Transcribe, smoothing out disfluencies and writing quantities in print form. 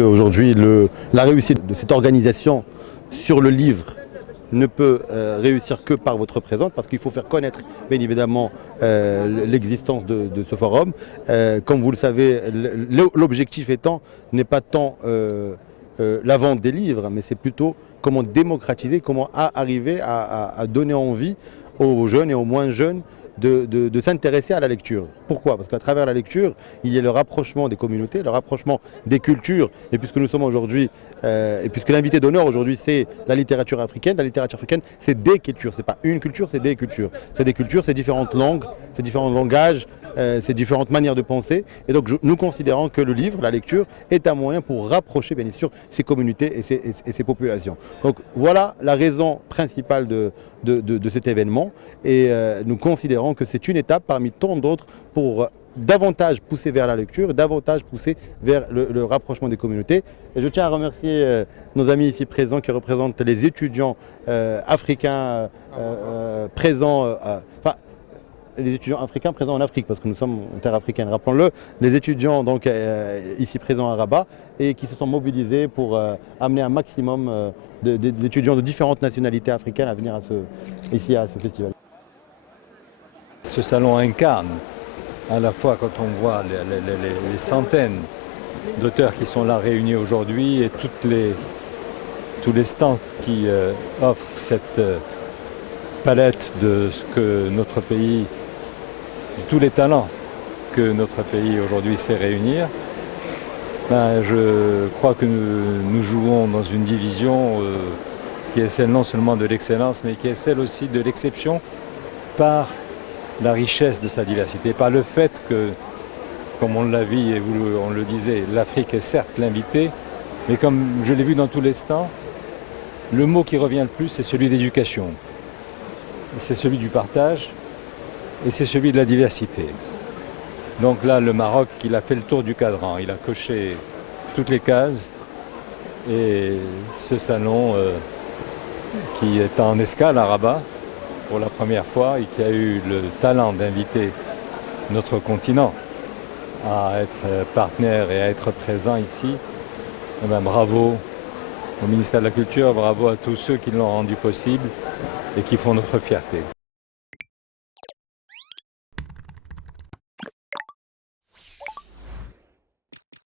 Aujourd'hui, la réussite de cette organisation sur le livre ne peut réussir que par votre présence, parce qu'il faut faire connaître bien évidemment l'existence de ce forum. Comme vous le savez, l'objectif étant n'est pas tant la vente des livres, mais c'est plutôt comment démocratiser, comment arriver à donner envie aux jeunes et aux moins jeunes de s'intéresser à la lecture. Pourquoi? Parce qu'à travers la lecture, il y a le rapprochement des communautés, le rapprochement des cultures. Et puisque nous sommes aujourd'hui, et puisque l'invité d'honneur aujourd'hui, c'est la littérature africaine c'est des cultures. C'est pas une culture, c'est des cultures. C'est des cultures, c'est différentes langues, c'est différents langages, c'est différentes manières de penser. Et donc nous considérons que le livre, la lecture, est un moyen pour rapprocher bien sûr ces communautés et ces populations. Donc voilà la raison principale de cet événement. Et nous considérons que c'est une étape parmi tant d'autres pour davantage pousser vers la lecture, davantage pousser vers le rapprochement des communautés. Et je tiens à remercier nos amis ici présents qui représentent les étudiants africains présents, les étudiants africains présents en Afrique, parce que nous sommes en terre africaine, rappelons-le, les étudiants donc, ici présents à Rabat et qui se sont mobilisés pour amener un maximum d'étudiants de différentes nationalités africaines à venir ici à ce festival. Ce salon incarne à la fois, quand on voit les centaines d'auteurs qui sont là réunis aujourd'hui et tous les stands qui offrent cette palette de ce que notre pays, de tous les talents que notre pays aujourd'hui sait réunir, je crois que nous jouons dans une division qui est celle non seulement de l'excellence, mais qui est celle aussi de l'exception par la richesse de sa diversité, par le fait que, comme on l'a vu et on le disait, l'Afrique est certes l'invité, mais comme je l'ai vu dans tous les stands, le mot qui revient le plus, c'est celui d'éducation. C'est celui du partage et c'est celui de la diversité. Donc là, le Maroc, il a fait le tour du cadran, il a coché toutes les cases et ce salon qui est en escale à Rabat pour la première fois et qui a eu le talent d'inviter notre continent à être partenaire et à être présent ici, eh bien, bravo au ministère de la Culture, bravo à tous ceux qui l'ont rendu possible et qui font notre fierté.